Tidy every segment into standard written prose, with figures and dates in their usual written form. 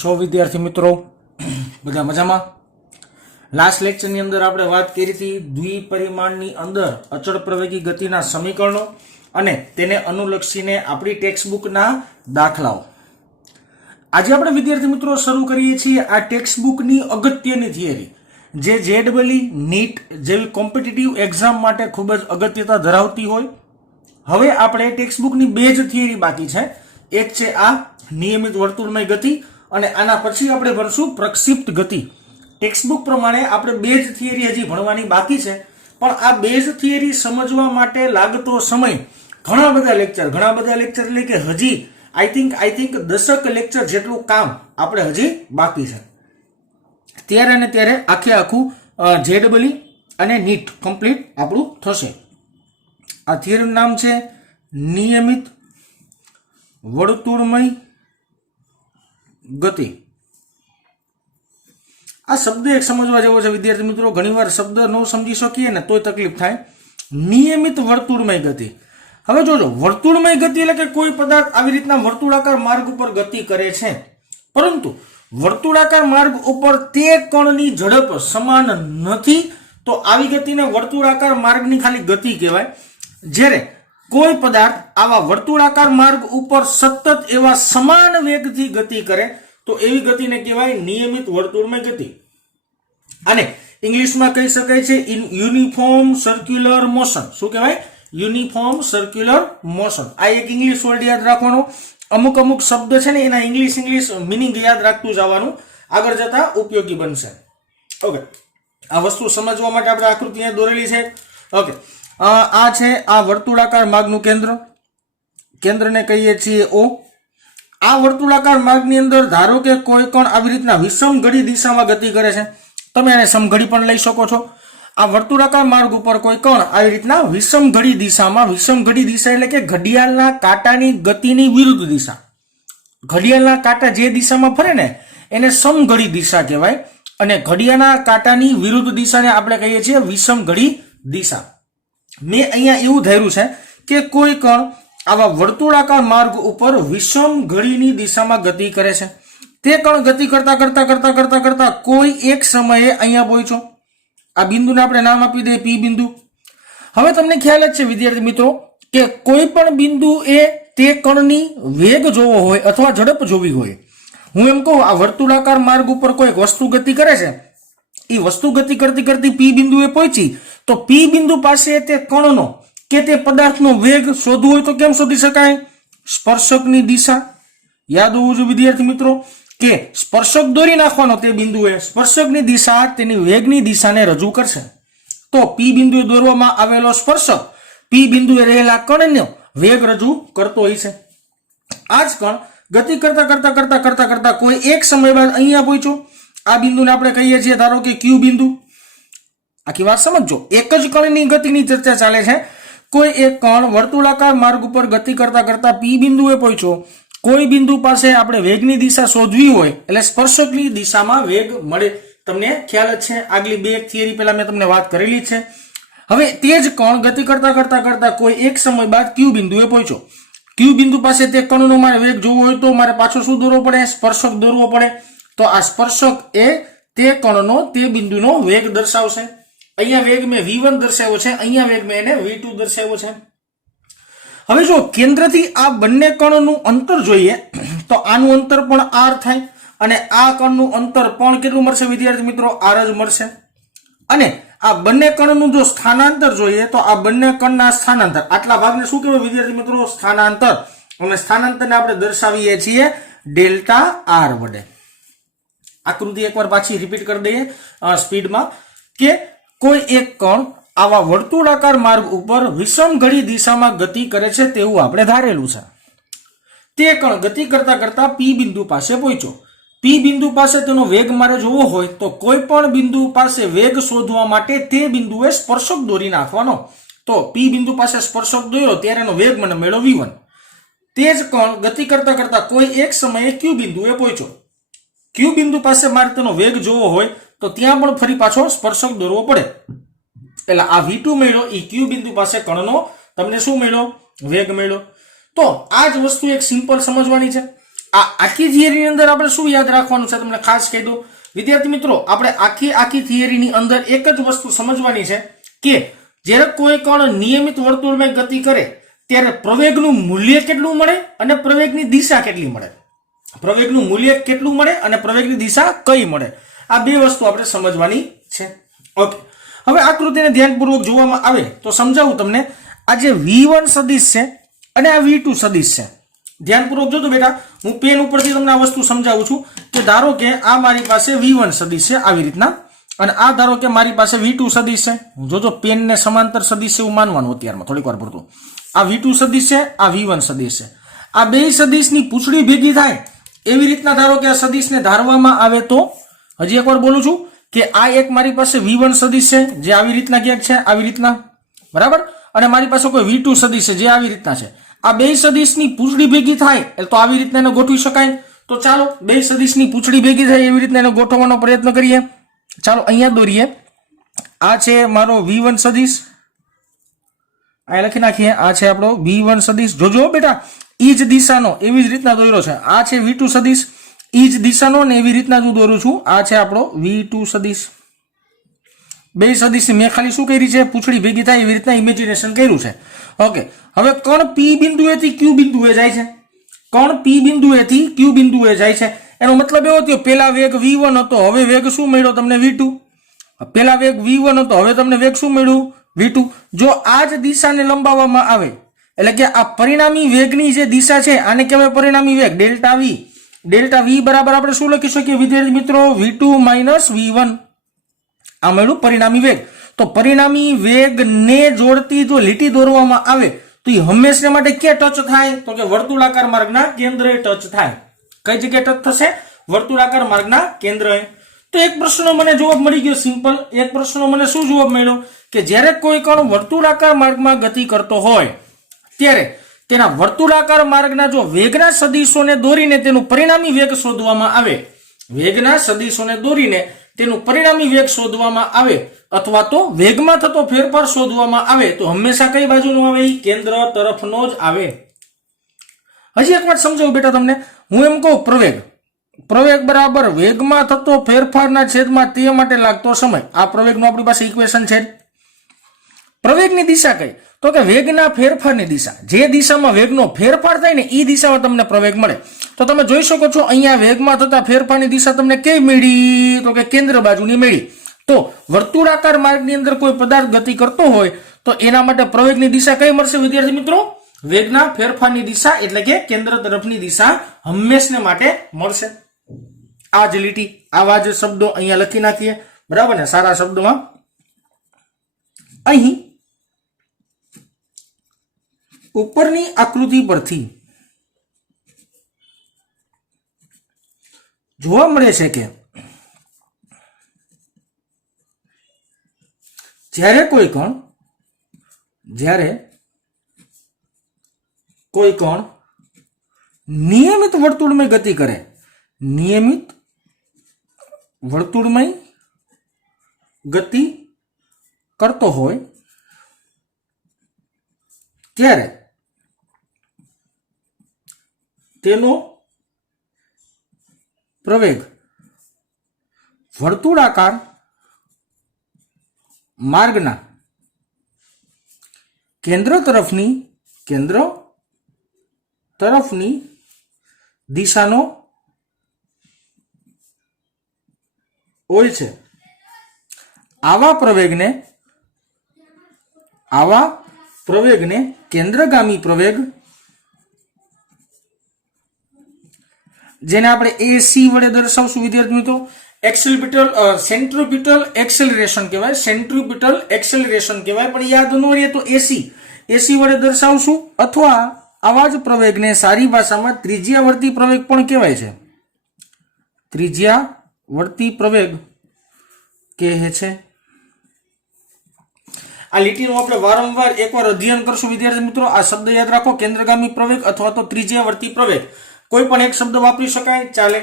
છો વિદ્યાર્થી મિત્રો? બધા મજામાં? લાસ્ટ લેક્ચરની અંદર આપણે વાત કરી હતી દ્વિપરિમાણની અંદર અચળ પ્રવેગી ગતિના સમીકરણો અને તેને અનુલક્ષીને આપણી ટેક્સ્ટબુકના દાખલાઓ. આજે આપણે વિદ્યાર્થી મિત્રો શરૂ કરીએ છીએ આ ટેક્સ્ટબુકની અગત્યની થિયરી, જે જેડબલી નીટ જેવી કોમ્પિટિટિવ એક્ઝામ માટે ખૂબ જ અગત્યતા ધરાવતી હોય. હવે આપણે ટેક્સ્ટબુકની બે જ થિયરી બાકી છે. એક છે આ નિયમિત વર્તુળમય ગતિ અને આના પછી આપણે ભણશું પ્રક્ષિપ્ત ગતિ. ટેક્સ્ટબુક પ્રમાણે આપણે બે જ થિયરી હજી ભણવાની બાકી છે, પણ આ બે જ થિયરી સમજવા માટે લાગતો સમય ઘણા બધા લેક્ચર એટલે કે હજી આઈ થિંક 10 લેક્ચર જેટલું કામ આપણે હજી બાકી છે. ત્યારે ને ત્યારે આખું જેડબલી અને નીટ કમ્પ્લીટ આપણું થશે. આ થિયરીનું નામ છે નિયમિત વર્તુળમય ગતિ. આ શબ્દ એક સમજવા જેવો છે વિદ્યાર્થી મિત્રો. ઘણીવાર શબ્દ ન સમજી શકીએ ને તોય તકલીફ થાય. નિયમિત વર્તુળમય ગતિ. હવે જોજો, વર્તુળમય ગતિ એટલે કે કોઈ પદાર્થ આવી રીતના વર્તુળાકાર માર્ગ ઉપર ગતિ કરે છે, પરંતુ વર્તુળાકાર માર્ગ ઉપર તે કણની ઝડપ સમાન નથી, તો આવી ગતિને વર્તુળાકાર માર્ગની ખાલી ગતિ કહેવાય. જ્યારે કોઈ પદાર્થ આવા વર્તુળાકાર માર્ગ ઉપર સતત એવા સમાન વેગથી ગતિ કરે તો એવી ગતિને કહેવાય નિયમિત વર્તુળમય ગતિ. અને ઇંગ્લિશમાં કહી શકાય છે યુનિફોર્મ સર્ક્યુલર મોશન. શું કહેવાય? Uniform circular motion. આ એક ઇંગ્લિશ વર્ડ યાદ રાખવાનો. અમુક શબ્દ છે ને એના ઇંગ્લિશ મિનિંગ યાદ રાખતું જવાનું, આગળ જતા ઉપયોગી બનશે. ઓકે, આ વસ્તુ સમજવા માટે આપણે આકૃતિ અહીંયા દોરેલી છે. ઓકે, આ છે આ વર્તુળાકાર માર્ગનું કેન્દ્રને કહીએ છીએ O. આ વર્તુળાકાર માર્ગની અંદર ધારો કે કોઈ કણ આવી રીતના વિષમ ઘડી દિશામાં ગતિ કરે છે. તમે આને સમઘડી પણ લઈ શકો છો. આ વર્તુળાકાર માર્ગ ઉપર કોઈ કણ આવી રીતના વિષમ ઘડી દિશા એટલે કે ઘડિયાળના કાંટાની ગતિની વિરુદ્ધ દિશા. ઘડિયાળના કાંટા જે દિશામાં ફરે ને એને સમઘડી દિશા કહેવાય, અને ઘડિયાળના કાંટાની વિરુદ્ધ દિશાને આપણે કહીએ છીએ વિષમ ઘડી દિશા. મેં અહીંયા એવું ધાર્યું છે કે કોઈ કણ આવા વર્તુળાકાર માર્ગ ઉપર વિષમ ઘડીની દિશામાં ગતિ કરે છે. તે કણ ગતિ કરતા કોઈ એક સમયે અહીંયા પહોંચ્યો. આ બિંદુને આપણે નામ આપી દઈએ P બિંદુ. હવે તમને ખ્યાલ જ છે વિદ્યાર્થી મિત્રો કે કોઈ પણ બિંદુ એ તે કણની વેગ જોવો હોય અથવા ઝડપ જોવી હોય, હું એમ કહું આ વર્તુળાકાર માર્ગ ઉપર કોઈ વસ્તુ ગતિ કરે છે, એ વસ્તુ ગતિ કરતી P બિંદુએ પહોંચી, તો P બિંદુ પાસે તે કણનો કે તે પદાર્થનો વેગ શોધવો હોય તો કેમ શોધી શકાય? સ્પર્શકની દિશા. યાદ હોવું જોઈએ વિદ્યાર્થી મિત્રો કે સ્પર્શક દોરી નાખવાનો તે બિંદુએ સ્પર્શકની દિશા તેની વેગની દિશાને રજૂ કરશે. તો P બિંદુએ દોરવામાં આવેલો સ્પર્શક P બિંદુએ રહેલા કણનો વેગ રજૂ કરતો હોય છે. આ જ કણ ગતિ કરતા કોઈ એક સમય બાદ અહીંયા પહોંચ્યો. આ બિંદુને આપણે કહીએ છીએ ધારો કે Q બિંદુ. આખી વાત સમજો. એક જ કણની ગતિની ચર્ચા ચાલે છે. કોઈ એક કણ વર્તુળાકાર માર્ગ ઉપર ગતિ કરતા P બિંદુએ પહોંચ્યો. કોઈ બિંદુ પાસે આપણે વેગની દિશા શોધવી હોય એટલે સ્પર્શકની દિશામાં વેગ મળે. તમને ખ્યાલ જ છે, આગલી બે થિયરી પહેલા મેં તમને વાત કરેલી છે. હવે તે જ કણ ગતિ કરતા કોઈ એક સમય બાદ Q બિંદુએ પહોંચ્યો. Q બિંદુ પાસે તે કણનો મારે વેગ જોવો હોય તો મારે પાછો શું દોરવો પડે? સ્પર્શક દોરવો પડે. તો આ સ્પર્શક એ તે કણનો તે બિંદુનો વેગ દર્શાવશે. અહીંયા વેગ મેં V1 દર્શાવ્યો છે, અહીંયા વેગ મેં એને V2 દર્શાવ્યો છે. હવે જો કેન્દ્રથી આ બંને કણનું અંતર જોઈએ તો આનું અંતર પણ R થાય, અને આ કણનું અંતર પણ કેટલું મળશે વિદ્યાર્થી મિત્રો? R જ મળશે. અને આ બંને કણનું જો સ્થાનાંતર જોઈએ તો આ બંને કણના સ્થાનાંતર, આટલા ભાગને શું કહેવાય વિદ્યાર્થી મિત્રો? સ્થાનાંતર. અને સ્થાનાંતરને આપણે દર્શાવીએ છીએ ડેલ્ટા R વડે. આકૃતિ એકવાર પાછી રિપીટ કરી દઈએ સ્પીડમાં કે કોઈ એક કણ આવા વર્તુળાકાર માર્ગ ઉપર વિષમ ઘડી દિશામાં ગતિ કરે છે તેવું આપણે ધારેલું છે. તે કણ ગતિ કરતા P બિંદુ પાસે પહોંચ્યો. P બિંદુ પાસે તેનો વેગ મારે જોવો હોય તો કોઈ પણ બિંદુ પાસે વેગ શોધવા માટે તે બિંદુએ સ્પર્શક દોરી નાખવાનો. તો P બિંદુ પાસે સ્પર્શક દોર્યો ત્યારે એનો વેગ મને મળ્યો V1. તે જ કણ ગતિ કરતા કોઈ એક સમયે Q બિંદુએ પહોંચ્યો. Q બિંદુ પાસે મારે તેનો વેગ જોવો હોય તો ત્યાં પણ ફરી પાછો સ્પર્શક દોરવો પડે. એટલે આ V2 મળ્યો એ Q બિંદુ પાસે કણનો તમને શું મળ્યો? વેગ મળ્યો. તો આ જ વસ્તુ એક સિમ્પલ સમજવાની છે. આ આખી થિયરીની અંદર આપણે શું યાદ રાખવાનું છે તમને ખાસ કહી દઉં વિદ્યાર્થી મિત્રો, આપણે આખી થિયરીની અંદર એક જ વસ્તુ સમજવાની છે કે જ્યારે કોઈ કણ નિયમિત વર્તુળમાં ગતિ કરે ત્યારે પ્રવેગનું મૂલ્ય કેટલું મળે અને પ્રવેગની દિશા કેટલી મળે. પ્રવેગનું મૂલ્ય કેટલું મળે અને પ્રવેગની દિશા કઈ મળે, આ બે વસ્તુ આપણે સમજવાની છે. ઓકે, હવે આકૃતિને ધ્યાનપૂર્વક જોવામાં આવે તો સમજાવું તમને. આ જે V1 સદિશ છે અને આ V2 સદિશ છે, ધ્યાનપૂર્વક જોજો બેટા, હું પેન ઉપરથી તમને આ વસ્તુ સમજાવું છું કે ધારો કે આ મારી પાસે V1 સદિશ છે આવી રીતના, અને આ ધારો કે મારી પાસે V2 સદિશ છે. જોજો પેનને સમાંતર સદિશ એવું માનવાનું અત્યારમાં થોડીક વાર પૂરતું. આ V2 સદિશ છે, આ V1 સદિશ છે. આ બે સદિશની પૂંછડી ભેગી થાય એવી રીતના ધારો કે આ સદિશને ધારવામાં આવે તો, હજી એકવાર બોલું છું કે આ એક મારી પાસે V1 સદિશ છે જે આવી રીતના ક્યાંક છે, આવી રીતના, બરાબર, અને મારી પાસે કોઈ V2 સદિશ છે જે આવી રીતના છે. આ બે સદિશની પૂંછડી ભેગી થાય એટલે તો આવી રીતના એને ગોઠવી શકાય. તો ચાલો બે સદિશની પૂંછડી ભેગી થાય એવી રીતના એને ગોઠવવાનો પ્રયત્ન કરીએ. ચાલો અહીંયા દોરીએ. આ છે મારો V1 સદિશ, આ લખી નાખીએ. આ છે આપણો V1 સદિશ. જોજો બેટા, ઈ જ દિશાનો એવી જ રીતના દોર્યો છે. આ છે V2 સદિશ, ઈ જ દિશાનો ને એવી રીતના હું દોરું છું. આ છે આપણો V2 સદિશ. બે સદિશ મેં ખાલી શું કરી છે, પૂંછડી ભેગી થાય એવી રીતના ઇમેજિનેશન કર્યું છે. ઓકે, હવે કણ P બિંદુએથી Q બિંદુએ જાય છે. કણ P બિંદુએથી Q બિંદુએ જાય છે એનો મતલબ એવો થયો, પેલા વેગ V1 હતો, હવે વેગ શું મળ્યો તમને V2. પેલા વેગ V1 હતો, હવે તમને વેગ શું મળ્યું V2. જો આ જ દિશાને લંબાવવામાં આવે એટલે કે આ પરિણામી વેગની જે દિશા છે આને કહેવાય પરિણામી વેગ ડેલ્ટા V. ડેલ્ટા V બરાબર આપણે શું લખી શકીએ વિદ્યાર્થી મિત્રો, V2 માઇનસ V1. આ મળ્યું પરિણામી વેગ. તો પરિણામી વેગને જોડતી જો લીટી દોરવામાં આવે તો એ હંમેશા માટે ક્યાં ટચ થાય, તો કે વર્તુળાકાર માર્ગના કેન્દ્રએ ટચ થાય. કઈ જગ્યાએ ટચ થશે, વર્તુળાકાર માર્ગના કેન્દ્રએ. તો એક પ્રશ્નનો મને જવાબ મળી ગયો સિમ્પલ. એક પ્રશ્નનો મને શું જવાબ મળ્યો કે જ્યારે કોઈ કણ વર્તુળાકાર માર્ગમાં ગતિ કરતો હોય ત્યારે તેના વર્તુળાકાર માર્ગના જો વેગના સદિશોને દોરીને તેનું પરિણામી વેગ શોધવામાં આવે, વેગના સદિશોને દોરીને તેનું પરિણામી વેગ શોધવામાં આવે અથવા તો વેગમાં થતો ફેરફાર શોધવામાં આવે તો હંમેશા કઈ બાજુનો આવે, કેન્દ્ર તરફનો જ આવે. હજી એક વાત સમજાવું બેટા તમને, હું એમ કહું પ્રવેગ, પ્રવેગ બરાબર વેગમાં થતો ફેરફારના છેદમાં તે માટે લાગતો સમય. આ પ્રવેગનું આપણી પાસે ઇક્વેશન છે. પ્રવેગની દિશા કઈ, તો કે વેગના ફેરફારની દિશા, જે દિશામાં વેગનો ફેરફાર થાય ને એ દિશામાં તમને પ્રવેગ મળે. તો તમે જોઈ શકો છો અહીંયા વેગમાં થતા ફેરફારની દિશા તમને કઈ મળી, તો કે કેન્દ્ર બાજુની મળી. તો વર્તુળાકાર માર્ગની અંદર કોઈ પદાર્થ ગતિ કરતો હોય તો એના માટે પ્રવેગની દિશા કઈ મળશે વિદ્યાર્થી મિત્રો, વેગના ફેરફારની દિશા એટલે કે કેન્દ્ર તરફની દિશા હંમેશને માટે મળશે. આ જ લીટી, આવા જ શબ્દો અહીંયા લખી નાખીએ, બરાબર ને, સારા શબ્દોમાં. અહીં ઉપરની આકૃતિ પરથી જોવા મળે છે કે જ્યારે કોઈ કણ નિયમિત વર્તુળમય ગતિ કરે, નિયમિત વર્તુળમય ગતિ કરતો હોય ત્યારે તેનો પ્રવેગ વર્તુળાકાર માર્ગના કેન્દ્ર તરફની દિશાનો હોય છે. આવા પ્રવેગને કેન્દ્રગામી પ્રવેગ, જેને આપણે AC વડે દર્શાવશું વિદ્યાર્થી મિત્રો, સેન્ટ્રીપિટલ એક્સેલરેશન કહેવાય, સેન્ટ્રીપિટલ એક્સેલરેશન કહેવાય. પણ યાદ ન રહે તો AC વડે દર્શાવશું. અથવા આવા જ પ્રવેગને સારી ભાષામાં ત્રિજ્યાવર્તી પ્રવેગ પણ કહેવાય છે. ત્રિજ્યાવર્તી પ્રવેગ કહે છે. આ લીટીનું આપણે વારંવાર એકવાર અધ્યયન કરશું વિદ્યાર્થી મિત્રો. આ શબ્દ યાદ રાખો, કેન્દ્રગામી પ્રવેગ અથવા તો ત્રિજ્યાવર્તી પ્રવેગ. કોઈ પણ એક શબ્દ વાપરી શકાય, ચાલે.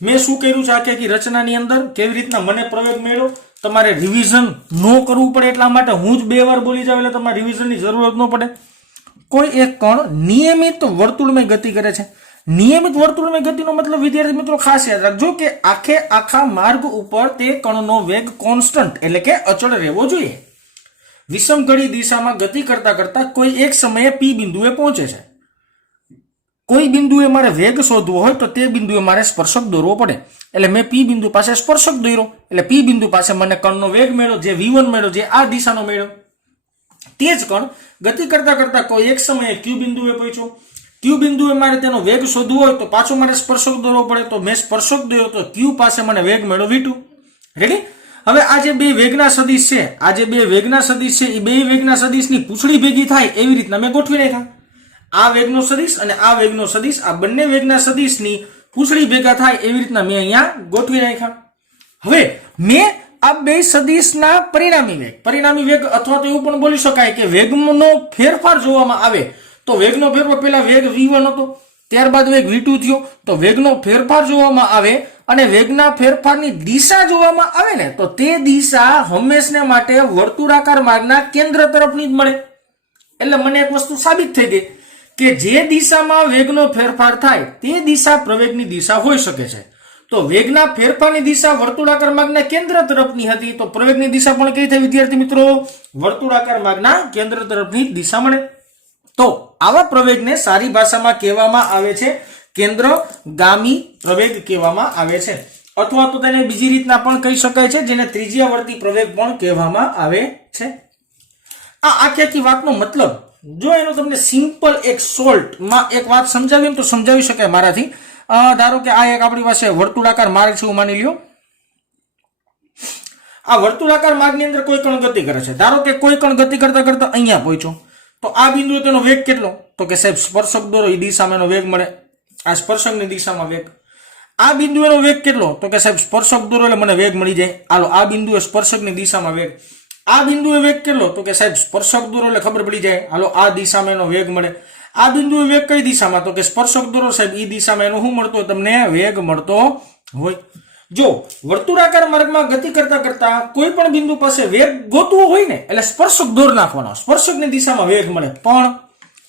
મેં શું કર્યું છે આખી રચનાની અંદર, કેવી રીતના મને પ્રવેગ મળ્યો, તમારે રિવિઝન ન કરવું પડે એટલા માટે હું જ 2 વાર બોલી જાઉં એટલે તમારે રિવિઝનની જરૂરત ન પડે. કોઈ એક કણ નિયમિત વર્તુળમય ગતિ કરે છે. નિયમિત વર્તુળમય ગતિનો મતલબ વિદ્યાર્થી મિત્રો ખાસ યાદ રાખજો કે આખે આખા માર્ગ ઉપર તે કણનો વેગ કોન્સ્ટન્ટ એટલે કે અચળ રહેવો જોઈએ. વિષમ ઘડી દિશામાં ગતિ કરતા કરતા કોઈ એક સમયે પી બિંદુએ પહોંચે છે. કોઈ બિંદુએ મારે વેગ શોધવો હોય તો તે બિંદુએ મારે સ્પર્શક દોરવો પડે. એટલે મેં પી બિંદુ પાસે સ્પર્શક દોર્યો એટલે પી બિંદુ પાસે મને કણનો વેગ મળ્યો, જે v1 મળ્યો, જે આ દિશાનો મળ્યો. તે જ કણ ગતિ કરતા કરતા કોઈ એક સમયે ક્યુ બિંદુએ પહોંચ્યો. ક્યુ બિંદુએ મારે તેનો વેગ શોધવો હોય તો પાછો મારે સ્પર્શક દોરવો પડે. તો મેં સ્પર્શક દોર્યો તો ક્યુ પાસે મને વેગ મળ્યો v2. રેડી? હવે આ જે બે વેગના સદિશ છે, આ જે બે વેગના સદિશ છે, એ બે વેગના સદિશની પૂંછડી ભેગી થાય એવી રીતના મેં ગોઠવી નાખ્યા. આ વેગનો સદિશ અને આ વેગનો સદિશ, આ બંને વેગના સદિશની પૂંછડી ભેગા થાય એવી રીતના મેં અહીંયા ગોઠવી નાખ્યા. હવે મેં આ બે સદિશના પરિણામી વેગ અથવા તો એવું પણ બોલી શકાય કે વેગનો ફેરફાર જોવામાં આવે તો વેગનો ફેરફાર, પેલા વેગ v1 હતો, ત્યારબાદ વેગ v2 થયો. તો વેગનો ફેરફાર જોવામાં આવે અને વેગના ફેરફારની દિશા જોવામાં આવે ને તો તે દિશા હંમેશને માટે વર્તુળાકાર માર્ગના કેન્દ્ર તરફની જ મળે. એટલે મને એક વસ્તુ સાબિત થઈ ગઈ કે જે દિશામાં વેગનો ફેરફાર થાય તે દિશા પ્રવેગની દિશા હોઈ શકે છે. તો વેગના ફેરફારની દિશા વર્તુળાકાર માર્ગના કેન્દ્ર તરફની હતી તો પ્રવેગની દિશા પણ કઈ થઈ વિદ્યાર્થી મિત્રો? વર્તુળાકાર માર્ગના કેન્દ્ર તરફની દિશા મળે. તો આવા પ્રવેગને સારી ભાષામાં કહેવામાં આવે છે કેન્દ્રગામી પ્રવેગ કહેવામાં આવે છે, અથવા તો તેને બીજી રીતના પણ કહી શકાય છે જેને ત્રિજ્યાવર્તી પ્રવેગ પણ કહેવામાં આવે છે. આ આખી વાતનો મતલબ જો એનો તમને સિમ્પલ એક શોર્ટમાં એક વાત સમજાવી તો સમજાવી શકાય મારાથી. ધારો કે આ એક આપણી પાસે વર્તુળાકાર માર્ગ છે એવું માની લ્યો. આ વર્તુળાકાર માર્ગની અંદર કોઈ કણ ગતિ કરે છે. ધારો કે કોઈ કણ ગતિ કરતા કરતા અહીંયા પહોંચ્યો તો આ બિંદુએ તેનો વેગ કેટલો? તો કે સાહેબ સ્પર્શક દોરો, એ દિશામાં એનો વેગ મળે. આ સ્પર્શકની દિશામાં વેગ. આ બિંદુએનો વેગ કેટલો? તો કે સાહેબ સ્પર્શક દોરો એટલે મને વેગ મળી જાય. હાલો આ બિંદુએ સ્પર્શકની દિશામાં વેગ. આ બિંદુએ વેગ કેટલો? તો કે સાહેબ સ્પર્શક દોરો એટલે ખબર પડી જાય. હાલો આ દિશામાં એનો વેગ મળે. આ બિંદુએ વેગ કઈ દિશામાં? તો કે સ્પર્શક દોરો સાહેબ એ દિશામાં એનો શું મળતો હોય? તમને વેગ મળતો હોય. જો વર્તુળાકાર માર્ગમાં ગતિ કરતા કરતા કોઈ પણ બિંદુ પાસે વેગ ગોતવો હોય ને એટલે સ્પર્શક દોર નાખવાનો, સ્પર્શકની દિશામાં વેગ મળે. પણ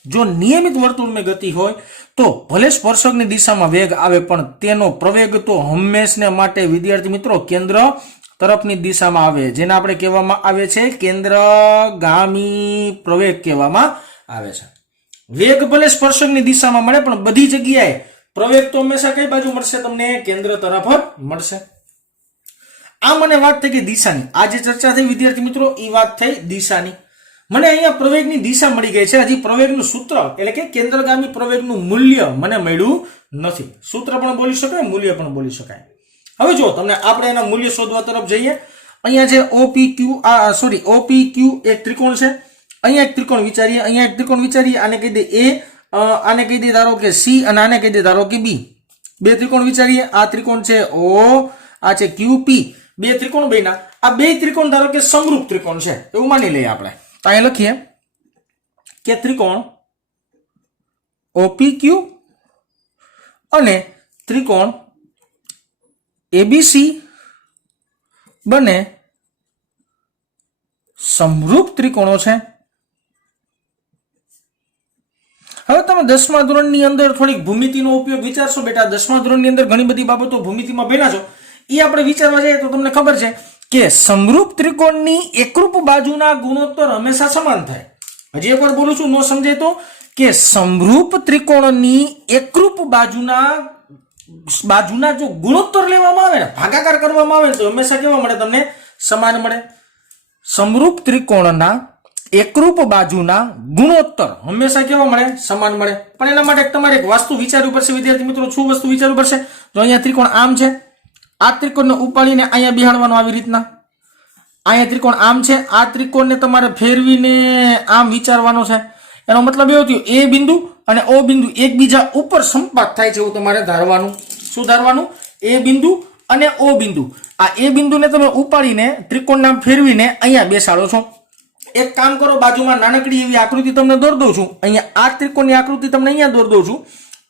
જો નિયમિત વર્તુળમાં ગતિ હોય તો ભલે સ્પર્શકની દિશામાં વેગ આવે પણ તેનો પ્રવેગ તો હંમેશને માટે વિદ્યાર્થી મિત્રો કેન્દ્ર તરફની દિશામાં આવે, જેને આપણે કહેવામાં આવે છે કેન્દ્રગામી પ્રવેગ કહેવામાં આવે છે. વેગ ભલે સ્પર્શકની દિશામાં મળે પણ બધી જગ્યાએ પ્રવેગ તો હંમેશા કઈ બાજુ મળશે? તમને કેન્દ્ર તરફ જ મળશે. આ મને વાત થઈ ગઈ દિશાની. આ જે ચર્ચા થઈ વિદ્યાર્થી મિત્રો એ વાત થઈ દિશાની. મને અહીંયા પ્રવેગની દિશા મળી ગઈ છે, હજી પ્રવેગનું સૂત્ર એટલે કે કેન્દ્રગામી પ્રવેગનું મૂલ્ય મને મળ્યું નથી. સૂત્ર પણ બોલી શકાય, મૂલ્ય પણ બોલી શકાય. હવે જો તમને આપણે એના મૂલ્ય શોધવા તરફ જઈએ. અહીંયા જે OPQ એક ત્રિકોણ છે. અહીંયા એક ત્રિકોણ વિચારીએ, અહીંયા એક ત્રિકોણ વિચારીએ. આને કહી દે A, આને કહી દે ધારો કે C અને આને કહી દે ધારો કે B. બે ત્રિકોણ વિચારીએ. આ ત્રિકોણ છે O, આ છે QP. બે ત્રિકોણ બન્યા. આ બે ત્રિકોણ ધારો કે સમરૂપ ત્રિકોણ છે એવું માની લઈએ આપણે. તો અહીં લખીએ કે ત્રિકોણ OPQ અને ત્રિકોણ ABC બંને સમરૂપ ત્રિકોણો છે. હવે તમે 10મા ધોરણની અંદર થોડીક ભૂમિતિનો ઉપયોગ વિચારશો બેટા. 10મા ધોરણની અંદર ઘણી બધી બાબતો ભૂમિતિમાં ભણ્યા છો. એ આપણે વિચારવા જઈએ તો તમને ખબર છે કે સમરૂપ ત્રિકોણની એકરૂપ બાજુના ગુણોત્તર હંમેશા સમાન થાય. હજી એકવાર બોલું છું, નો સમજે તો, કે સમરૂપ ત્રિકોણની એકરૂપ બાજુના જો ગુણોત્તર લેવામાં આવે ને, ભાગાકાર કરવામાં આવે તો હંમેશા કેવા મળે? તમને સમાન મળે. સમરૂપ ત્રિકોણના એકરૂપ બાજુના ગુણોત્તર હંમેશા કેવા મળે? સમાન મળે. પણ એના માટે તમારે એક વસ્તુ વિચારવું પડશે વિદ્યાર્થી મિત્રો. શું વસ્તુ વિચારવું પડશે? જો અહીંયા ત્રિકોણ આમ છે, આ ત્રિકોણને ઉપાડીને અહીંયા બિહાડવાનો આવી રીતના. અહીંયા ત્રિકોણ આમ છે, આ ત્રિકોણને તમારે ફેરવીને આમ વિચારવાનો છે. એનો મતલબ એવો થયો એ બિંદુ અને O બિંદુ એકબીજા ઉપર સંપાત થાય છે એવું તમારે ધારવાનું. શું ધારવાનું? એ બિંદુ અને O બિંદુ. આ એ બિંદુને તમે ઉપાડીને ત્રિકોણ નામ ફેરવીને અહીંયા બેસાડો છો. એક કામ કરો, બાજુમાં નાનકડી એવી આકૃતિ તમને દોર દઉં છું. અહીંયા આ ત્રિકોણની આકૃતિ તમને અહીંયા દોર દઉં છું.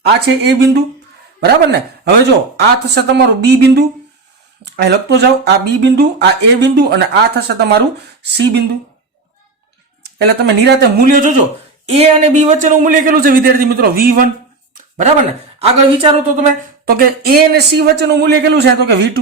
આ છે એ બિંદુ, બરાબર ને? હવે જો આ થશે તમારું બી બિંદુ, અહીં લખતો જાઓ. આ બી બિંદુ, આ એ બિંદુ અને આ થશે તમારું સી બિંદુ. એટલે તમે નિરાતે મૂલ્ય જોજો. એ અને બી વચ્ચેનું મૂલ્ય કેટલું છે વિદ્યાર્થી મિત્રો? V1. બરાબર ને? આગળ વિચારો તો તમે તો કે એ અને સી વચ્ચેનું મૂલ્ય કેટલું છે? તો કે V2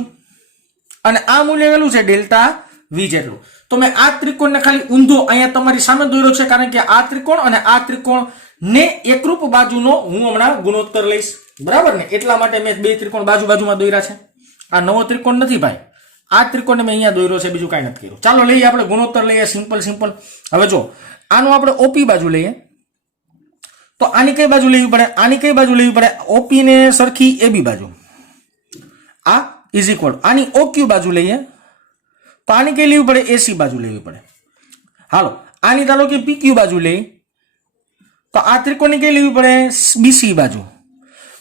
અને આ મૂલ્ય કેટલું છે? ડેલ્ટા V જેટલું. તો મેં આ ત્રિકોણને ખાલી ઊંધો અહીંયા તમારી સામે દોર્યો છે, કારણ કે આ ત્રિકોણ અને આ ત્રિકોણ ને એકરૂપ બાજુનો હું હમણાં ગુણોત્તર લઈશ, બરાબર ને? એટલા માટે મેં બે ત્રિકોણ બાજુમાં દોર્યા છે. આ નવો ત્રિકોણ નથી ભાઈ, આ ત્રિકોણ મેં અહીંયા દોર્યો છે, બીજું કાંઈ નથી કર્યું. ચાલો લઈએ આપણે ગુણોત્તર લઈએ, સિમ્પલ. હવે જો આનું આપણે ઓપી બાજુ લઈએ તો આની કઈ બાજુ લેવી પડે? આની કઈ બાજુ લેવી પડે? ઓપી ને સરખી એબી બાજુ. આ ઇઝ ઇક્વલ આની ઓક્યુ બાજુ લઈએ તો આની કઈ લેવી પડે? એસી બાજુ લેવી પડે. હાલો આની ધારો કે પીક્યુ બાજુ લઈએ તો આ ત્રિકોણની કઈ લેવી પડે? બીસી બાજુ.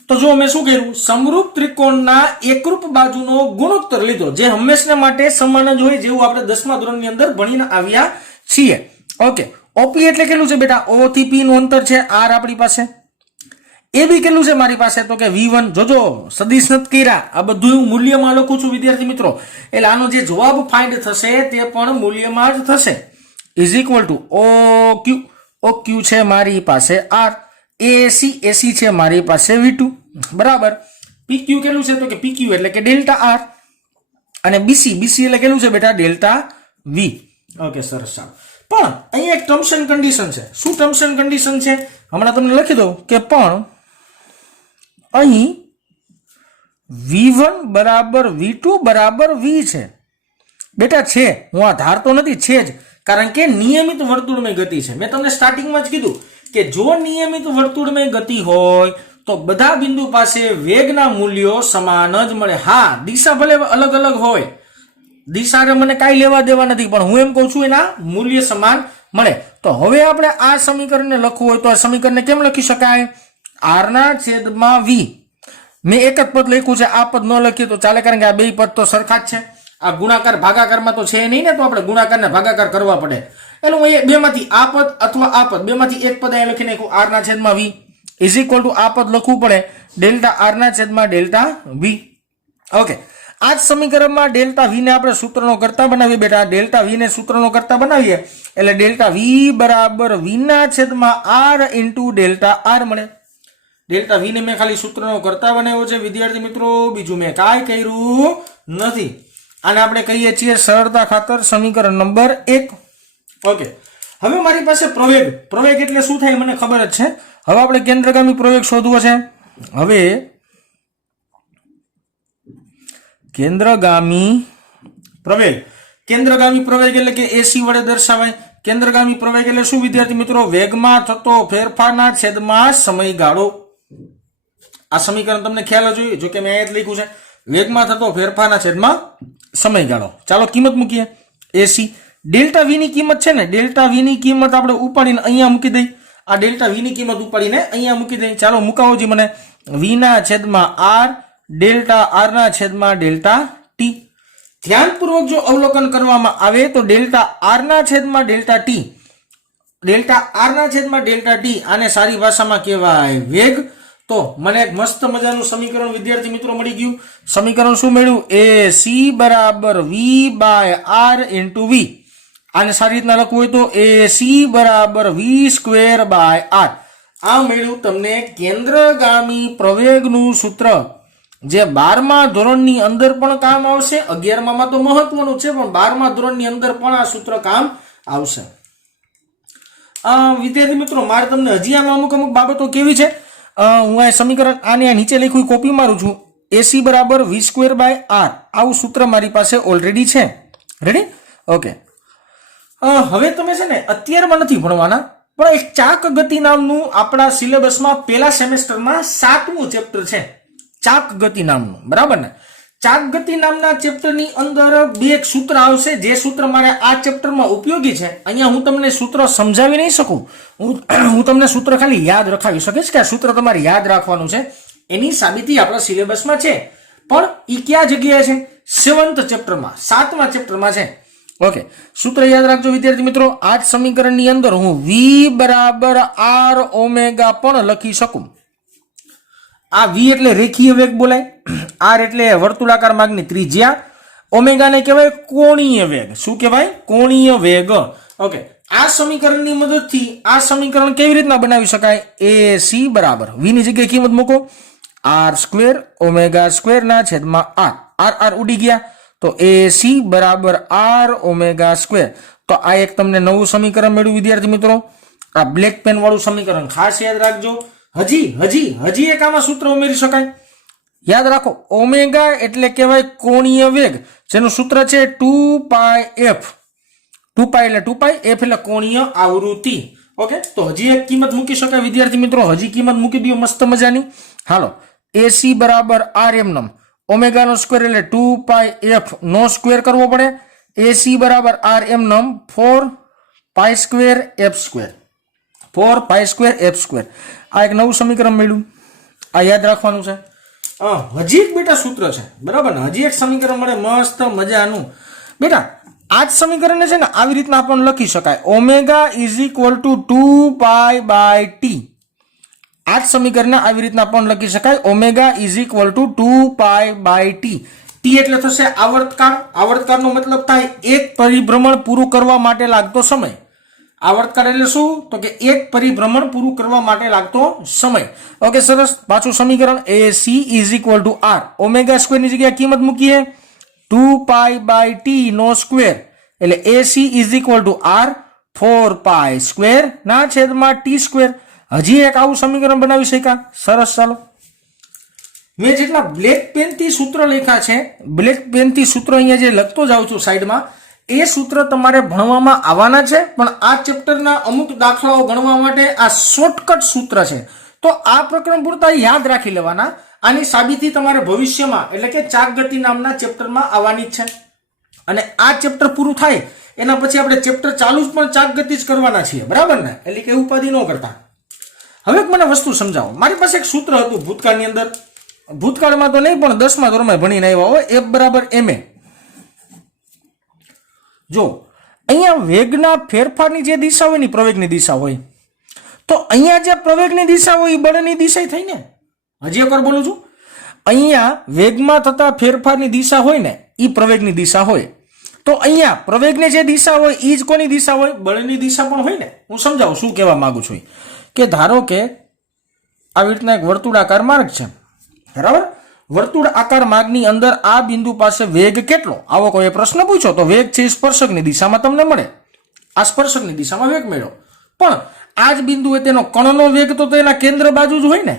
તો જો મેં શું કર્યું? સમરૂપ ત્રિકોણના એકરૂપ બાજુનો ગુણોત્તર લીધો, જે હંમેશા માટે સમાન જ હોય, જેવું આપણે 10મા ધોરણની અંદર ભણીને આવ્યા છીએ. ઓકે, ઓપી એટલે કેટલું છે બેટા? ઓ થી પી નું અંતર છે આર આપણી પાસે. એ બી કેટલું છે મારી પાસે? તો કે V1. જોજો સદિશ નથી કર્યા, આ બધું હું મૂલ્યમાં લખું છું વિદ્યાર્થી મિત્રો, એટલે આનો જે જવાબ ફાઇન્ડ થશે તે પણ મૂલ્યમાં જ થશે. ઇઝ ઇક્વલ ટુ OQ છે મારી પાસે R, એસી છે મારી પાસે V2, બરાબર. PQ કેટલું છે? તો કે PQ એટલે કે ડેલ્ટા R, અને BC એટલે કેટલું છે બેટા? Delta V. ઓકે, સરસ. પણ અહીંયા એક ટર્મ્સ એન્ડ કન્ડિશન છે. શું ટર્મ્સ એન્ડ કન્ડિશન છે? હમણાં તમને લખી દઉં કે પણ અહીં V1 બરાબર V2 બરાબર V છે બેટા. છે, હું આ ધારતો નથી, છે જ, કારણ કે નિયમિત વર્તુળમય ગતિ છે. મેં તમને સ્ટાર્ટિંગમાં જ કીધું કે જો નિયમિત વર્તુળમય ગતિ હોય તો બધા બિંદુ પાસે વેગના મૂલ્યો સમાન જ મળે. હા, દિશા ભલે અલગ અલગ હોય, દિશાને મને કાંઈ લેવા દેવા નથી, પણ હું એમ કહું છું એના મૂલ્ય સમાન મળે. તો હવે આપણે આ સમીકરણને લખવું હોય તો આ સમીકરણને કેમ લખી શકાય? R ના છેદમાં V. મેં એક જ પદ લખ્યું છે, આ પદ ન લખીએ તો ચાલે, કારણ કે આ બે પદ તો સરખા જ છે. આ ગુણાકાર ભાગાકારમાં તો છે નહીં ને, તો આપણે ગુણાકાર ને ભાગાકાર કરવા પડે. એટલે હું બેમાંથી આ પદ અથવા આ પદ બેમાંથી એક પદ અહીંયા લખી નાખું, R ના છેદમાં V ઇઝ ઇક્વલ ટુ આ પદ લખવું પડે ડેલ્ટા R ના છેદમાં ડેલ્ટા V. ઓકે, આ જ સમીકરણમાં ડેલ્ટા V ને આપણે સૂત્રનો કરતા બનાવીએ બેટા. ડેલ્ટા V ને સૂત્રનો કરતા બનાવીએ એટલે ડેલ્ટા V બરાબર V ના છેદમાં R ઇન્ટુ ડેલ્ટા R મળે. ડેલ્ટા V ને મેં ખાલી સૂત્રનો કરતા બનાવ્યો છે વિદ્યાર્થી મિત્રો, બીજું મેં કાંઈ કર્યું નથી. આને આપણે કહીએ છીએ સરળતા ખાતર સમીકરણ નંબર 1. ઓકે, હવે મારી પાસે પ્રવેગ એટલે શું થાય મને ખબર જ છે. હવે આપણે કેન્દ્રગામી પ્રવેગ શોધવો છે. હવે કેન્દ્રગામી પ્રવેગ એટલે કે એસી વડે દર્શાવાય. કેન્દ્રગામી પ્રવેગ એટલે શું વિદ્યાર્થી મિત્રો? વેગમાં થતો ફેરફારના છેદમાં સમયગાળો. આ સમીકરણ તમને ખ્યાલ જ હોય, જો કે મેં અહીંયા જ લખ્યું છે, વેગમાં થતો ફેરફારના છેદમાં સમયગાળો. ચાલો કિંમત મૂકીએ. એસી ડેલ્ટા V ની કિંમત છે ને, ડેલ્ટા V ની કિંમત આપણે ઉપાડીને અહીંયા મૂકી દઈ. આ ડેલ્ટા V ની કિંમત ઉપાડીને અહીંયા મૂકી દઈ. ચાલો મુકાવોજી મને. V ના છેદમાં R, ડેલ્ટા R ના છેદમાં ડેલ્ટા T. ધ્યાનપૂર્વક જો અવલોકન કરવામાં આવે તો ડેલ્ટા R ના છેદમાં ડેલ્ટા T, ડેલ્ટા R ના છેદમાં ડેલ્ટા T, આને સારી ભાષામાં કહેવાય વેગ. તો મને એક મસ્ત મજાનું સમીકરણ વિદ્યાર્થી મિત્રો મળી ગયું. સમીકરણ શું મળ્યું? AC બરાબર V by R into V. આને સારી રીતના લખવું હોય તો AC બરાબર V સ્ક્વેર બાય R. આ મળ્યું તમને કેન્દ્રગામી પ્રવેગનું સૂત્ર, જે 12મા ધોરણની અંદર પણ કામ આવશે. 11મા તો મહત્વનું છે, પણ 12મા ધોરણની અંદર પણ આ સૂત્ર કામ આવશે. વિદ્યાર્થી મિત્રો, મારે તમને હજી આમાં અમુક બાબતો કેવી છે, હું આ સમીકરણ આને નીચે લખ્યું કોપી મારું છું. AC બરાબર V સ્ક્વેર બાય R, આવું સૂત્ર મારી પાસે ઓલરેડી છે. રેડી? ઓકે, હવે તમે છે ને અત્યારમાં નથી ભણવાના, પણ એક ચાક ગતિ નામનું આપણા સિલેબસમાં પહેલા સેમેસ્ટરમાં 7મું ચેપ્ટર છે, ચાક ગતિ નામનું, બરાબર ને? ચાક ગતિ નામના ચેપ્ટરની અંદર બે એક સૂત્ર આવશે, જે સૂત્ર મારે આ ચેપ્ટરમાં ઉપયોગી છે. અહીંયા હું તમને સૂત્ર સમજાવી નહીં શકું, હું તમને સૂત્ર ખાલી યાદ રખાવી શકીશ કે આ સૂત્ર તમારે યાદ રાખવાનું છે. એની સાબિતી આપણા સિલેબસમાં છે, પણ એ ક્યાં જગ્યાએ છે? 7th ચેપ્ટરમાં, 7મા ચેપ્ટરમાં છે. ઓકે, સૂત્ર યાદ રાખજો વિદ્યાર્થી મિત્રો. આ જ સમીકરણની અંદર હું V બરાબર R ઓમેગા પણ લખી શકું. આ V એટલે રેખીય વેગ બોલાય, R એટલે વર્તુળાકાર માર્ગની ત્રિજ્યા, ઓમેગા ને કહેવાય કોણીય વેગ. શું કહેવાય? કોણીય વેગ. ઓકે, આ સમીકરણની મદદથી આ સમીકરણ કેવી રીતના બનાવી શકાય? AC બરાબર v ની જગ્યાએ કિંમત મૂકો r² ω² ના છેદમાં r r ઉડી ગયા તો AC બરાબર r ω². તો આ એક તમને નવું સમીકરણ મળ્યું વિદ્યાર્થી મિત્રો. આ બ્લેક પેન વાળું સમીકરણ ખાસ યાદ રાખજો. હજી એક આમાં સૂત્ર ઉમેરી શકાય. યાદ રાખો, ઓમેગા એટલે કહેવાય કોણીય વેગ, જેનું સૂત્ર છે 2πf. 2π એટલે 2π, f એટલે કોણીય આવૃત્તિ. ઓકે, તો હજી એક કિંમત મૂકી શકાય વિદ્યાર્થી મિત્રો. હજી કિંમત મૂકી દો મસ્ત મજાની. હાલો, AC બરાબર rm નમ, ઓમેગા નો સ્ક્વેર એટલે 2πf નો સ્ક્વેર કરવો પડે. AC બરાબર rm નમ 4π²f². 4π²f². આ એક નવું સમીકરણ મળ્યું. આ યાદ રાખવાનું છે. હજી એક બેટા સૂત્ર છે, બરાબર ને? હજી એક સમીકરણ મળે મસ્ત મજાનું. બેટા આ જ સમીકરણને છે ને આવી રીતના આપણને લખી શકાય, omega is equal to 2π/t. આ જ સમીકરણને આવી રીતના પણ લખી શકાય, omega is equal to 2π/t. t એટલે થશે આવર્તકાળ. આવર્તકાળનો મતલબ થાય એક પરિભ્રમણ પૂરું કરવા માટે લાગતો સમય. આવર્તકાળ એટલે શું? તો કે એક પરિભ્રમણ પૂરું કરવા માટે લાગતો સમય. ઓકે, સરસ. પાછું સમીકરણ AC is equal to r, omega square ની જગ્યાએ કિંમત મૂકીએ 2π/t નો સ્ક્વેર એટલે AC is equal to r 4π² ના છેદમાં t². હજી એક આવું સમીકરણ બનાવી શક્યા. સરસ. ચાલો, મેં જેટલા બ્લેક પેન થી સૂત્ર લખ્યા છે, બ્લેક પેન થી સૂત્ર અહીંયા જે લખતો જાઉં છું સાઈડમાં, એ સૂત્ર તમારે ભણવામાં આવવાના છે. પણ આ ચેપ્ટરના અમુક દાખલાઓ ગણવા માટે આ શોર્ટકટ સૂત્ર છે, તો આ પ્રકરણ પૂરતા યાદ રાખી લેવાના. આની સાબિતી તમારે ભવિષ્યમાં એટલે કે ચાકગતિ નામના ચેપ્ટરમાં આવવાની છે. અને આ ચેપ્ટર પૂરું થાય એના પછી આપણે ચેપ્ટર ચાલુ જ પણ ચાકગતિ જ કરવાના છીએ, બરાબર ને? એટલે કે ઉપાધિ ન કરતા. હવે મને વસ્તુ સમજાવો. મારી પાસે એક સૂત્ર હતું ભૂતકાળની અંદર, ભૂતકાળમાં તો નહીં પણ 10મા ધોરણમાં ભણીને આવ્યા હોય, F બરાબર ma. જો અહીંયા વેગના ફેરફારની જે દિશા હોય ને, પ્રવેગની દિશા હોય, તો અહીંયા જે પ્રવેગની દિશા હોય એ બળની દિશા થઈ ને. હજી એકવાર બોલું છું, અહીંયા વેગમાં થતા ફેરફારની દિશા હોય ને, એ પ્રવેગની દિશા હોય. તો અહીંયા પ્રવેગની જે દિશા હોય એ જ કોની દિશા હોય? બળની દિશા પણ હોય ને. હું સમજાવું શું કહેવા માંગુ છું. કે ધારો કે આવી રીતના એક વર્તુળાકાર માર્ગ છે, બરાબર? વર્તુળ આકાર માર્ગની અંદર આ બિંદુ પાસે વેગ કેટલો, આવો કોઈ પ્રશ્ન પૂછો તો વેગ છે સ્પર્શકની દિશામાં તમને મળે. આ સ્પર્શકની દિશામાં વેગ મળ્યો. પણ આ જ બિંદુ હોય તેનો કણનો વેગ તો તેના કેન્દ્ર બાજુ જ હોય ને.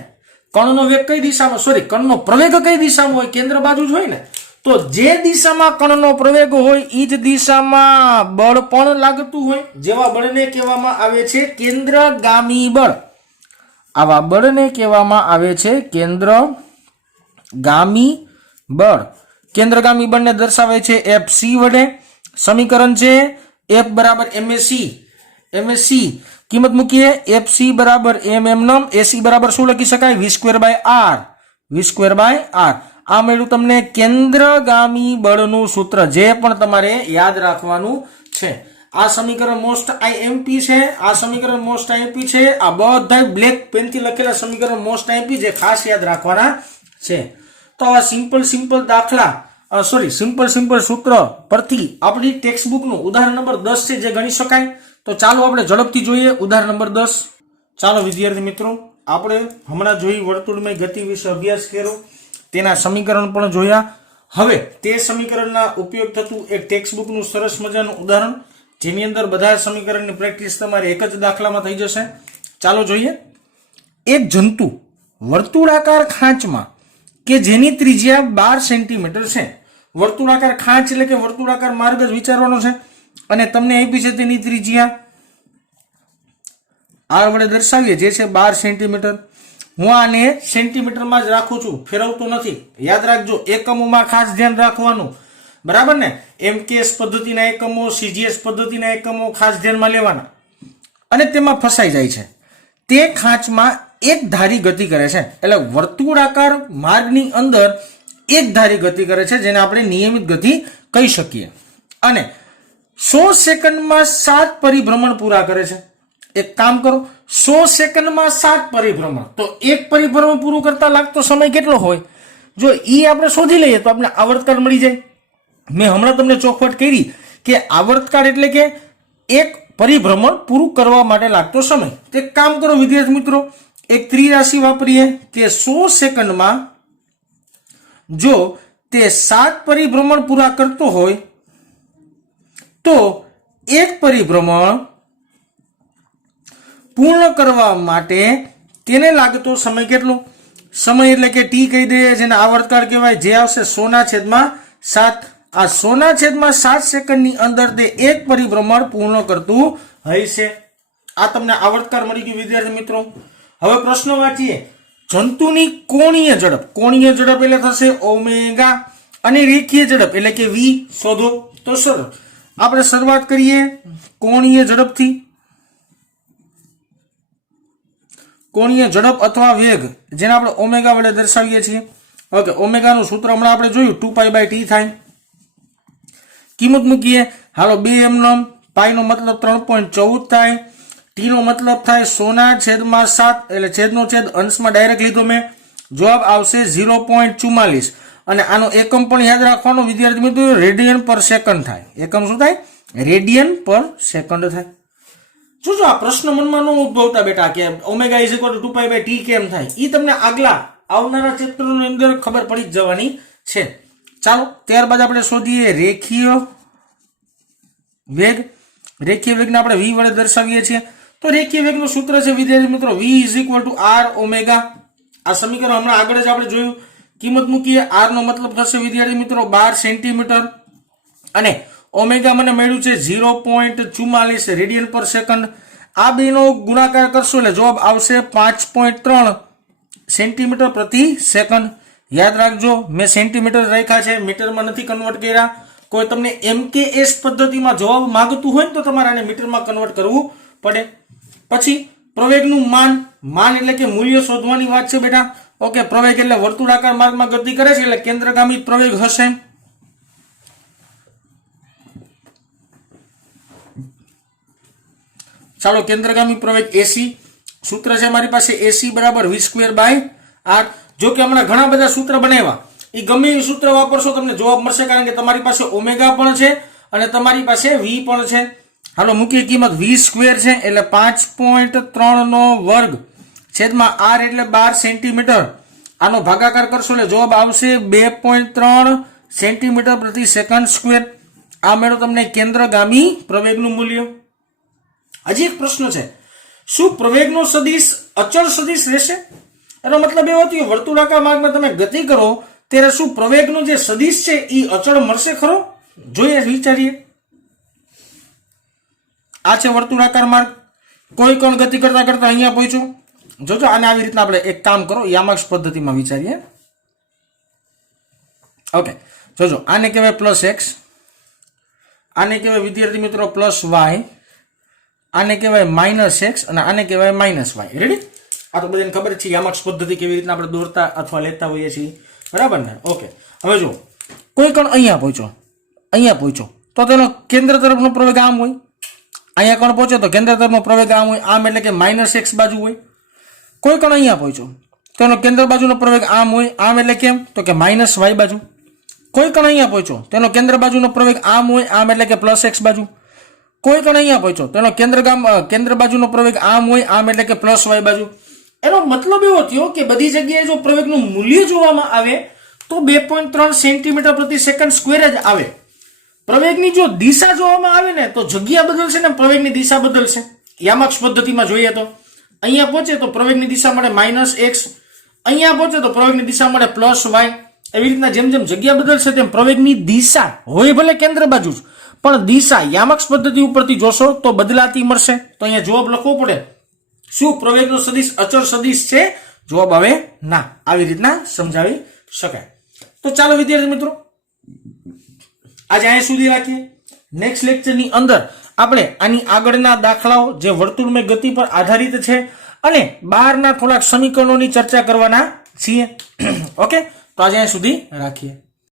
કણનો વેગ કઈ દિશામાં, સોરી, કણનો પ્રવેગ કઈ દિશામાં હોય? કેન્દ્ર બાજુ જ હોય ને. તો જે દિશામાં કણનો પ્રવેગ હોય એ જ દિશામાં બળ પણ લાગતું હોય. જેવા બળને કહેવામાં આવે છે કેન્દ્રગામી બળ. આવા બળને કહેવામાં આવે છે કેન્દ્રગામી બળ. કેન્દ્રગામી બળને દર્શાવે છે FC વડે. સમીકરણ છે F બરાબર MAC. કિંમત મૂકીએ FC બરાબર mm નમ. AC બરાબર શું લખી શકાય? v²/r. આ મળ્યું તમને કેન્દ્રગામી બળનું સૂત્ર, જે પણ તમારે યાદ રાખવાનું છે. આ સમીકરણ મોસ્ટ IMP છે. આ સમીકરણ મોસ્ટ IMP છે. આ બધા બ્લેક પેન થી લખેલા સમીકરણ મોસ્ટ IMP જે ખાસ યાદ રાખવાના છે. તો આ સિમ્પલ દાખલા, સિમ્પલ સૂત્ર પરથી આપણી ટેક્સ્ટબુકનું ઉદાહરણ નંબર 10 છે જે ગણી શકાય. તો ચાલો આપણે ઝડપથી જોઈએ ઉદાહરણ નંબર 10. ચાલો વિદ્યાર્થી મિત્રો, આપણે હમણાં જોઈ વર્તુળમય ગતિ વિશે અભ્યાસ કર્યો, તેના સમીકરણ પણ જોયા. હવે તે સમીકરણના ઉપયોગ થતું એક ટેક્સ્ટબુકનું સરસ મજાનું ઉદાહરણ, જેની અંદર બધા સમીકરણની પ્રેક્ટિસ તમારે એક જ દાખલામાં થઈ જશે. ચાલો જોઈએ. એક જંતુ વર્તુળાકાર ખાંચમાં કે જેની ત્રિજ્યા 12 સેન્ટીમીટર છે. વર્તુળાકાર ખાંચ એટલે કે વર્તુળાકાર માર્ગ જ વિચારવાનો છે. અને તમને આપી છે તેની ત્રિજ્યા r વડે દર્શાવીએ, જે છે 12 સેન્ટીમીટર. હું આને સેન્ટીમીટરમાં જ રાખું છું, ફેરવતો નથી. યાદ રાખજો, એકમોમાં ખાસ ધ્યાન રાખવાનું, બરાબર ને? MKS પદ્ધતિના એકમો, CGS પદ્ધતિના એકમો ખાસ ધ્યાનમાં લેવાના. અને તેમાં ફસાઈ જાય છે. તે ખાંચમાં એક ધારી ગતિ કરે છે. એટલે વર્તુળાકાર માર્ગની અંદર એક ધારી ગતિ કરે છે, જેને આપણે નિયમિત ગતિ કહી શકીએ. અને 100 સેકન્ડમાં 7 પરિભ્રમણ પૂરા કરે છે. એક કામ કરો, 100 સેકન્ડમાં 7 પરિભ્રમણ, તો એક પરિભ્રમણ પૂરું કરતા લાગતો સમય કેટલો હોય? જો ઈ આપણે શોધી લઈએ તો આપણે આવર્તકાળ મળી જાય. મેં હમણાં તમને ચોખવટ કરી કે આવર્તકાળ એટલે કે એક પરિભ્રમણ પૂરું કરવા માટે લાગતો સમય. તો એક કામ કરો વિદ્યાર્થી મિત્રો, એક ત્રિરાશિ વાપરીએ કે 100 સેકન્ડમાં જો તે 7 પરિભ્રમણ પૂરા કરતો હોય તો એક પરિભ્રમણ પૂર્ણ કરવા માટે તેને લાગતો સમય કેટલો? સમય એટલે કે ટી કહી દઈએ, જેને આવર્તકાળ કહેવાય, જે આવશે 100/7. આ 100/7 સેકન્ડની અંદર તે એક પરિભ્રમણ પૂર્ણ કરતું હશે. આ તમને આવર્તકાળ મળી ગયું વિદ્યાર્થી મિત્રો. હવે પ્રશ્ન વાંચીએ. જંતુની કોણીય ઝડપ, કોણીય ઝડપ એટલે થશે ઓમેગા, અને રેખીય ઝડપ એટલે કે વી શોધો. તો સર આપણે શરૂઆત કરીએ કોણીય ઝડપથી. કોણીય ઝડપ અથવા વેગ જેને આપણે ઓમેગા વડે દર્શાવીએ છીએ. ઓકે, ઓમેગાનું સૂત્ર હમણાં આપણે જોયું 2π/t થાય. કિંમત મૂકીએ. હાલો 2m પાઈનો મતલબ 3.14 થાય. ટી નો મતલબ થાય 100/7 એટલે છેદનો છેદ અંશમાં ડાયરેક્ટ લીધો મેં. જવાબ આવશે 0.44. અને આનો એકમ પણ યાદ રાખવાનો વિદ્યાર્થી મિત્રો, રેડિયન પર સેકન્ડ થાય. એકમ શું થાય? રેડિયન પર સેકન્ડ થાય. જો આ પ્રશ્ન મનમાં ન ઉદ્ભવતા બેટા કે omega is equal to 2π/t કેમ થાય, એ તમને આગલા આવનારા ચેપ્ટરની અંદર ખબર પડી જ જવાની છે. ચાલો ત્યારબાદ આપણે શોધીએ રેખીય વેગ. રેખીય વેગને આપણે v વડે દર્શાવીએ છીએ. તો રેખીય વેગનું સૂત્ર છે વિદ્યાર્થી મિત્રો v is equal to r omega. આ સમીકરણ હમણાં આગળ જ આપણે જોયું. કિંમત મૂકીએ. r નો મતલબ થશે વિદ્યાર્થી મિત્રો 12 સેન્ટીમીટર, અને ઓમેગા મને મળ્યું છે 0.44 રેડિયન પર સેકન્ડ. આ બેનો ગુણાકાર કરશો એટલે જવાબ આવશે 5.3 સેન્ટીમીટર પ્રતિ સેકન્ડ. યાદ રાખજો, મેં સેન્ટીમીટર રાખ્યા છે, મીટરમાં નથી કન્વર્ટ કર્યા. કોઈ તમને MKS પદ્ધતિમાં જવાબ માંગતું હોય તો તમારે આને મીટરમાં કન્વર્ટ કરવું પડે. પછી પ્રવેગનું માન, માન એટલે કે મૂલ્ય શોધવાની વાત છે બેટા. ઓકે, પ્રવેગ એટલે વર્તુળાકાર માર્ગમાં ગતિ કરે છે એટલે કેન્દ્રગામી પ્રવેગ હશે. ચાલો કેન્દ્રગામી પ્રવેગ AC. સૂત્ર છે મારી પાસે AC બરાબર v²/r. જો કે હમણાં ઘણા બધા સૂત્ર બનાવ્યા, એ ગમે એ સૂત્ર વાપરશો તમને જવાબ મળશે, કારણ કે તમારી પાસે ઓમેગા પણ છે અને તમારી પાસે v પણ છે. હાલો મૂકીએ કિંમત. v² છે એટલે 5.3 નો વર્ગ છેદમાં r એટલે 12 સેન્ટીમીટર. આનો ભાગાકાર કરશો એટલે જવાબ આવશે 2.3 સેન્ટીમીટર પ્રતિ સેકન્ડ સ્ક્વેર. આ મેળો તમને કેન્દ્રગામી પ્રવેગનું મૂલ્ય. હજી એક પ્રશ્ન છે, શું પ્રવેગનો સદિશ અચળ સદિશ રહેશે? એનો મતલબ એવો થયો વર્તુળાકાર માર્ગમાં તમે ગતિ કરો ત્યારે શું પ્રવેગનો જે સદિશ છે એ અચળ મળશે ખરો? જોઈએ, વિચારીએ. આ છે વર્તુળાકાર માર્ગ. કોઈ કણ ગતિ કરતા કરતા અહીંયા પહોંચ્યો. જોજો આને આવી રીતના આપણે એક કામ કરો, યામાક્ષ પદ્ધતિમાં વિચારીએ. ઓકે, જોજો આને કહેવાય +x, આને કહેવાય વિદ્યાર્થી મિત્રો +y, આને કહેવાય -x અને આને કહેવાય -y. રેડી? આ તો બધાને ખબર છે યામાક્ષ પદ્ધતિ કેવી રીતના આપણે દોરતા અથવા લેતા હોઈએ છીએ, બરાબર ને? ઓકે, હવે જો કોઈ કણ અહીંયા પહોંચ્યો તો તેનો કેન્દ્ર તરફનો પ્રવેગ આમ હોય. અહીંયા કણ પહોંચે તો કેન્દ્ર તરફનો પ્રવેગ આમ હોય, આમ એટલે કે -x બાજુ હોય. કોઈ કણ અહીંયા પહોંચ્યો તેનો કેન્દ્ર બાજુનો પ્રવેગ આમ હોય, આમ એટલે કેમ? તો કે -y બાજુ. કોઈ કણ અહીંયા પહોંચ્યો તેનો કેન્દ્ર બાજુનો પ્રવેગ આમ હોય, આમ એટલે કે +x બાજુ. કોઈ કણ અહીંયા પહોંચ્યો તેનો કેન્દ્ર બાજુનો પ્રવેગ આમ હોય, આમ એટલે કે +y બાજુ. એનો મતલબ એવો થયો કે બધી જગ્યાએ જો પ્રવેગનું મૂલ્ય જોવામાં આવે તો 2.3 સેન્ટીમીટર પ્રતિ સેકન્ડ સ્ક્વેર જ આવે. પ્રવેગની જો દિશા જોવામાં આવે ને તો જગ્યા બદલશે ને પ્રવેગની દિશા બદલશે. યામાક્ષ પદ્ધતિમાં જોઈએ તો અહીંયા પહોંચે તો પ્રવેગની દિશા મળે -x, અહીંયા પહોંચે તો પ્રવેગની દિશા મળે +y. એવી રીતના જેમ જેમ જગ્યા બદલશે તેમ પ્રવેગની દિશા હોય ભલે કેન્દ્ર બાજુ જ, પણ દિશા યામાક્ષ પદ્ધતિ ઉપરથી જોશો તો બદલાતી મળશે. તો અહીંયા જવાબ લખવો પડે. શું પ્રવેગનો સદિશ અચળ સદિશ છે? જવાબ આવે ના. આવી રીતના સમજાવી શકાય. તો ચાલો વિદ્યાર્થી મિત્રો આજે અહીં સુધી રાખીએ. નેક્સ્ટ લેક્ચરની અંદર આપણે આની આગળના દાખલાઓ જે વર્તુળમય ગતિ પર આધારિત છે અને બહારના થોડાક સમીકરણોની ચર્ચા કરવાના છીએ. ઓકે, તો આજે અહીં સુધી રાખીએ.